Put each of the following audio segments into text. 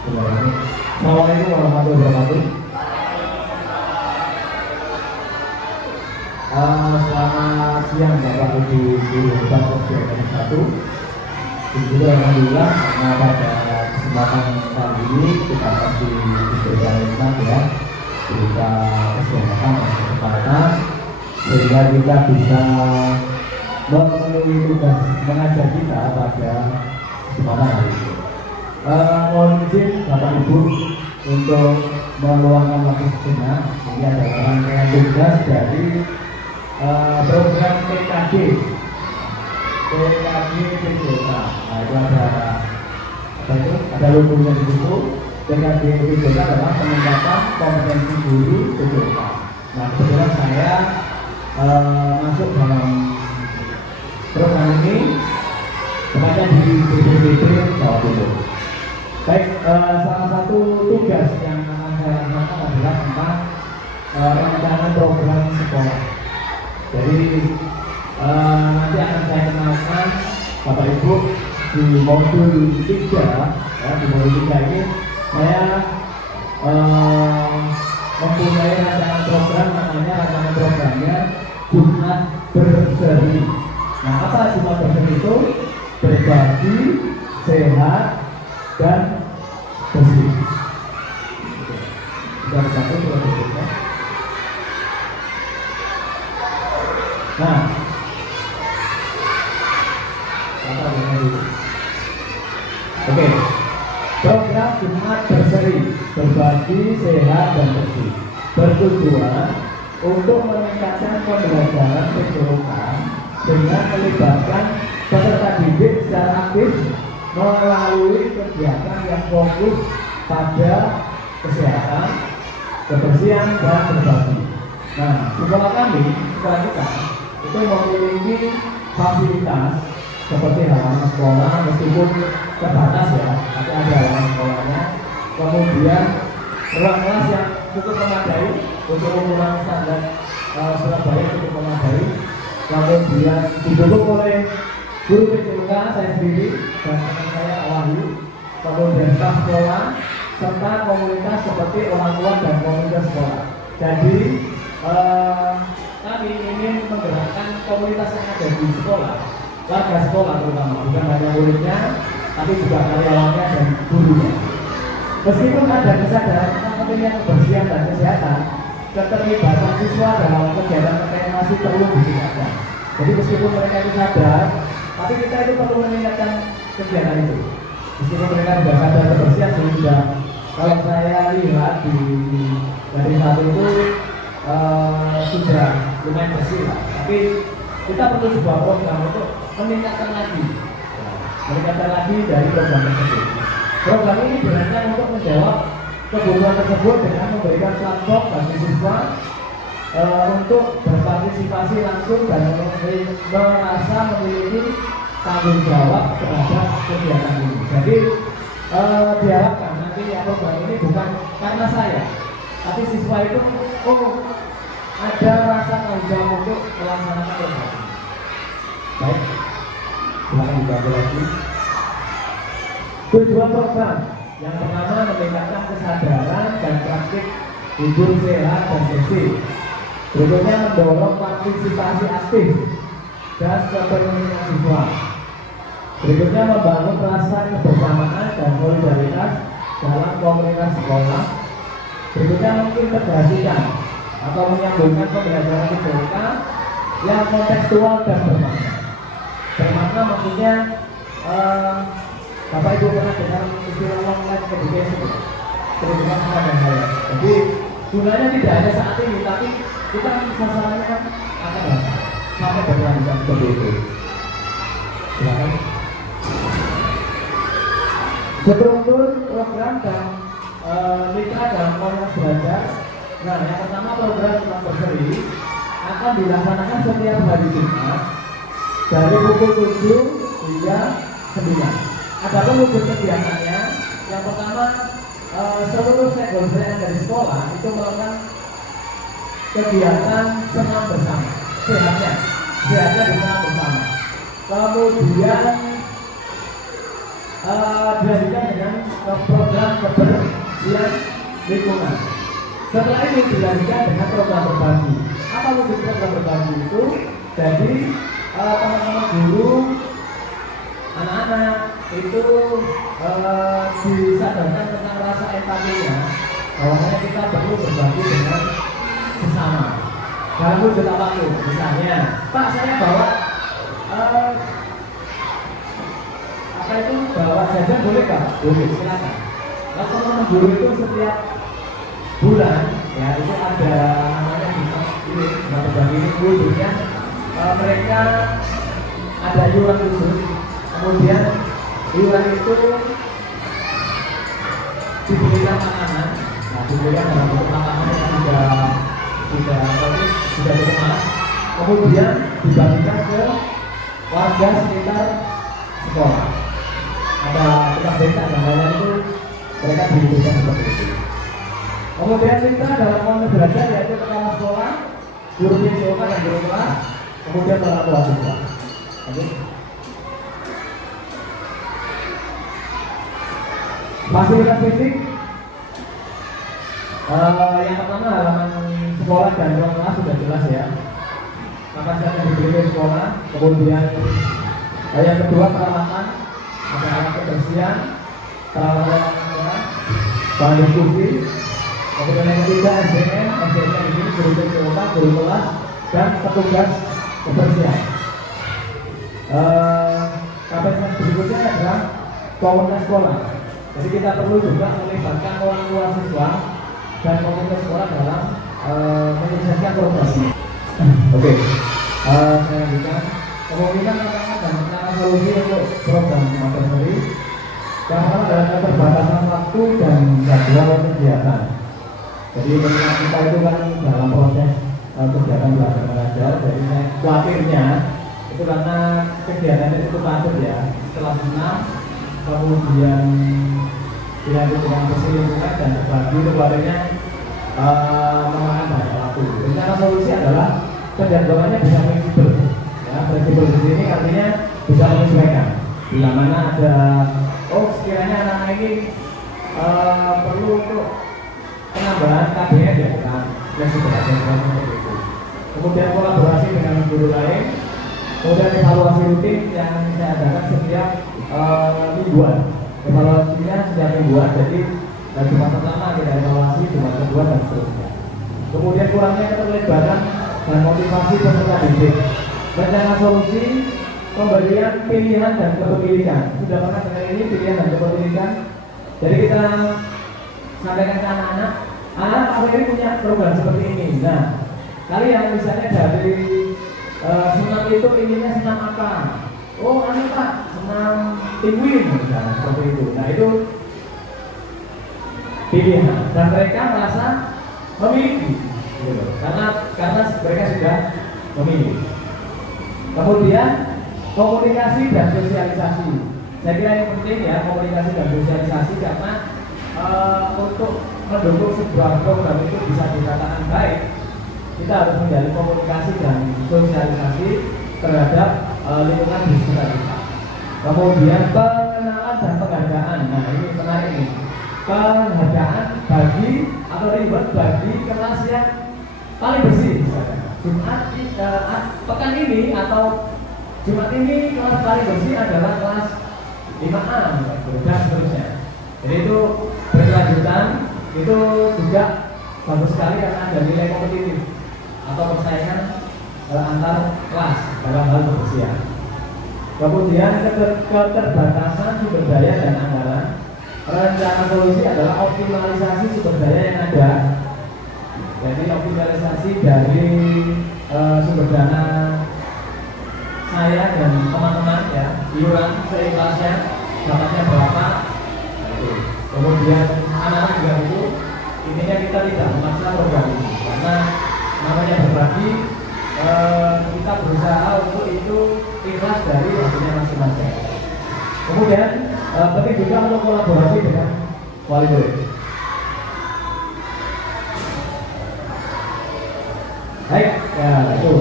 Assalamualaikum warahmatullahi wabarakatuh. Selamat siang Bapak Ibu Guru Besar Sosial 1. Juga alhamdulillah pada kesempatan kali ini kita masih diberikan ya berupa kesempatan dan kesempatan sehingga kita bisa memenuhi tugas mengajar kita pada kesempatan hari ini. Mohon izin Bapak Ibu untuk meluangkan waktu sejenak. Ini adalah rangkaian tugas dari program PKG PJK. Nah, itu ada apa itu? Ada logonya di situ. PKG PJK adalah peningkatan kompetensi guru PJK. Nah, kebetulan saya masuk dalam program ini tepatnya di BPBD Jawa Timur. Baik, salah satu tugas yang akan saya lakukan adalah tentang rancangan program sekolah. Jadi nanti akan saya kenalkan Bapak Ibu di modul 3 ya, di modul 3 ini saya mempunyai rancangan program, namanya rancangan programnya Jumat Berseri. Nah, apa Jumat Berseri itu? Berbagi, sehat, dan bersih. Sudah satu sudah berikutnya. Nah, oke. Program Jumat Berseri, berbagi, sehat, dan bersih, bertujuan untuk meningkatkan pembelajaran PJK dengan melibatkan peserta didik secara aktif melalui kegiatan yang fokus pada kesehatan, kebersihan, dan berbagi. Nah, sekolah kami, sekolah kita itu memiliki fasilitas seperti halaman sekolah, meskipun terbatas ya, tapi ada halaman sekolahnya. Kemudian ruang kelas yang cukup memadai untuk ukuran standar Surabaya cukup memadai. Kemudian didukung oleh guru PJK saya sendiri dan teman saya Wahyu, kemudian staf sekolah serta komunitas seperti orang tua dan komunitas sekolah. Jadi kami ingin menggerakkan komunitas yang ada di sekolah, warga sekolah terutama, bukan hanya muridnya, tapi juga karyawannya dan gurunya. Meskipun ada kesadaran tentang pentingnya kebersihan dan kesehatan, keterlibatan siswa dalam kegiatan PTN masih perlu ditingkatkan. Jadi meskipun mereka itu sadar, tapi kita itu perlu meningkatkan kegiatan itu. Meskipun mereka sudah sadar kebersihan, sehingga kalau saya lihat dari satu itu sudah lumayan bersih lah. Tapi kita perlu sebuah program untuk meningkatkan lagi dari program tersebut. Program ini dirancang untuk menjawab kebutuhan tersebut dengan memberikan platform bagi siswa untuk berpartisipasi langsung dan merasa memiliki tanggung jawab terhadap kegiatan ini. Jadi diharapkan nanti program ini bukan karena saya, tapi siswa itu ada rasa tanggung jawab untuk melaksanakan program ini. Baik, silakan dibantu lagi. Tujuan program yang pertama meningkatkan kesadaran dan praktik hidup sehat dan bersih. Berikutnya mendorong partisipasi aktif dan kepedulian siswa. Berikutnya membangun rasa kebersamaan dan solidaritas dalam komunitas sekolah. Berikutnya mengintegrasikan atau menyambungkan pembelajaran PJK yang kontekstual dan bermakna. Bermakna maksudnya Bapak Ibu pernah dengar istilah long-life education, terutama kepada saya. Jadi gunanya tidak hanya saat ini, tapi kita masalahnya kan akan datang sampai berlanjut seperti itu. Silakan. Struktur program dan mitra dalam komunitas belajar. Nah, yang pertama program Jumat Berseri akan dilaksanakan setiap hari Jumat dari pukul 7 hingga 9. Ada wujud kegiatannya. Yang pertama, seluruh stakeholder yang dari sekolah itu melakukan kegiatan senam bersama, sehatnya bersama bersama. Kemudian dilanjutkan dengan program lingkungan. Setelah ini dilanjutkan dengan program berbagi. Apa wujud program berbagi itu? Jadi teman-teman guru, anak-anak itu disadarkan tentang rasa empatinya, bahwasanya kita perlu berbagi dengan sesama. Dalam wujud apapun, misalnya, Pak saya bawa apa itu bawa jajan boleh nggak? Boleh, silakan. Kalau teman-teman guru itu setiap bulan, ya itu ada namanya ini berbagi ini wujudnya. Mereka ada iuran khusus, kemudian iuran itu diberikan makanan. Nah, diberikan dalam bentuk makanan yang sudah dikemas, kemudian dibagikan ke warga sekitar sekolah. Ada tukang becak dan lain-lain itu mereka diberikan seperti itu. Kemudian kita dalam proses belajar yaitu kepala sekolah, guru BCOK dan guru kelas, kemudian para tua siswa. Oke. Fasilitas fisik yang pertama halaman sekolah dan ruang kelas sudah jelas ya. Kapasitas yang diberikan sekolah, kemudian yang kedua perawatan, ada alat kebersihan, perawatan sekolah, bahan diskusi, kemudian yang ketiga SDM ini guru BCOK, guru kelas, dan petugas kebersihan. Kapasitas berikutnya adalah komunitas sekolah. Jadi kita perlu juga melibatkan orang tua siswa dan komunitas sekolah dalam menyelesaikan program ini. Oke, saya lanjutkan. Kemungkinan tantangan dan cara solusi untuk program materi. Yang pertama adalah keterbatasan waktu dan jadwal kegiatan. Jadi mengingat kita itu kan dalam proses kegiatan belajar mengajar, jadi khawatirnya itu karena kegiatannya itu padat ya. Setelah senam, kemudian dilanjut dengan bersih lingkungan dan berbagi itu khawatirnya memakan banyak waktu. Rencana solusi adalah penjadwalannya bisa fleksibel. Ya, fleksibel di sini artinya bisa menyesuaikan. Bila mana ada, sekiranya anak-anak ini perlu untuk penambahan KBM ya kan, fleksibel aja seperti itu. Kemudian kolaborasi dengan guru lain, kemudian evaluasi rutin yang saya adakan setiap mingguan. Evaluasinya setiap mingguan, jadi Jumat pertama kita evaluasi, Jumat kedua dan seterusnya. Kemudian kurangnya keterlibatan dan motivasi peserta didik. Rencana solusi pemberian pilihan dan kepemilikan. Sudah pernah dengar ini pilihan dan kepemilikan? Jadi kita sampaikan ke anak-anak, anak ini punya program seperti ini. Nah, kalian misalnya dari senam itu ininya senam apa? Oh, Pak, senam penguin, misalnya seperti itu. Nah, itu pilihan dan mereka merasa memiliki, gitu. karena mereka sudah memilih. Kemudian komunikasi dan sosialisasi. Saya kira yang penting ya komunikasi dan sosialisasi karena untuk mendukung sebuah program itu bisa dikatakan baik, kita harus menjalin komunikasi dan sosialisasi terhadap lingkungan di sekitar kita. Kemudian pengenalan dan penghargaan. Nah ini menarik ini. Penghargaan bagi atau reward bagi kelas yang paling bersih. Jumat pekan ini atau Jumat ini kelas paling bersih adalah kelas 5A dan seterusnya. Jadi itu berkelanjutan, itu juga bagus sekali karena ada nilai kompetitif atau persaingan antar kelas dalam hal kebersihan. Kemudian keterbatasan sumber daya dan anggaran. Rencana solusi adalah optimalisasi sumber daya yang ada. Jadi optimalisasi dari sumber dana saya dan teman-teman ya, iuran seikhlasnya, dapatnya berapa. Kemudian anak-anak juga itu intinya kita tidak memaksa program ini karena namanya berbagi, kita berusaha untuk itu ikhlas dari hasilnya masing-masing. Kemudian penting juga untuk kolaborasi dengan wali murid. Baik, ya itu.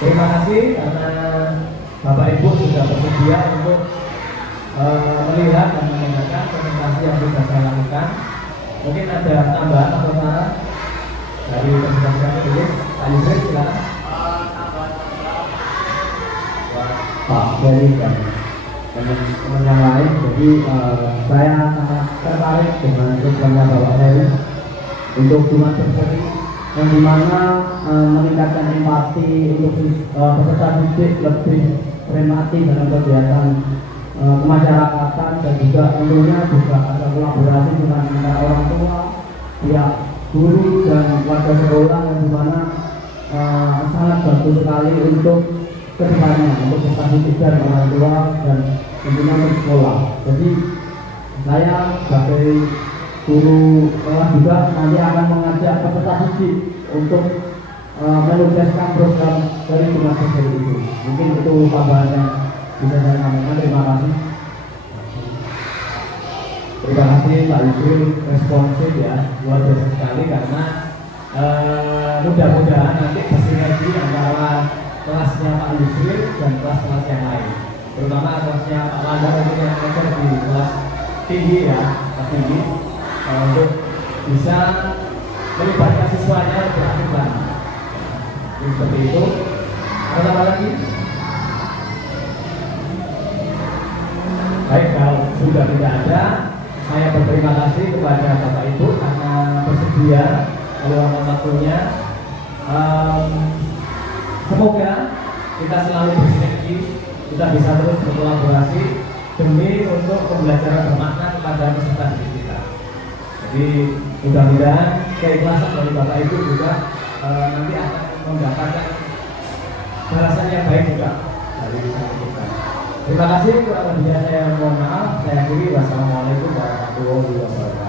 Terima kasih karena Bapak Ibu sudah bersedia untuk melihat dan mendengarkan presentasi yang sudah saya lakukan. Mungkin ada tambahan atau saran dari presentasi ini, Pak Yusuf silakan. Pak Ferry dan teman-teman yang lain, jadi saya sangat tertarik dengan programnya Bapak Ferry untuk Jumat Berseri yang dimana meningkatkan empati untuk peserta didik lebih pragmatis dalam kegiatan kemasyarakatan, dan juga tentunya juga ada kolaborasi dengan antara orang tua, pihak guru dan warga sekolah yang dimana sangat bagus sekali untuk kedepannya untuk peserta didik dan orang tua dan tentunya untuk sekolah. Jadi saya sebagai guru kelas juga nanti akan mengajak peserta didik untuk menugaskan program dari Jumat Berseri itu. Mungkin itu tambahan yang bisa saya sampaikan. Terima kasih. Terima kasih Pak Yusril, responsif ya, luar biasa sekali karena mudah-mudahan nanti bersinergi antara kelasnya Pak Yusril dan kelas-kelas yang lain, terutama kelasnya Pak Landa mungkin yang ngajar di kelas tinggi ya, kelas tinggi, untuk bisa melibatkan siswanya lebih aktif lagi. Seperti itu. Ada apa lagi? Baik, kalau sudah tidak ada, saya berterima kasih kepada Bapak Ibu karena bersedia meluangkan waktunya. Semoga kita selalu bersinergi, kita bisa terus berkolaborasi demi untuk pembelajaran bermakna kepada peserta didik kita. Jadi mudah-mudahan keikhlasan dari Bapak Ibu juga nanti akan mendapatkan balasan yang baik juga dari kita. Terima kasih, kurang lebihnya saya mohon maaf. Saya akhiri, wassalamualaikum warahmatullahi wabarakatuh.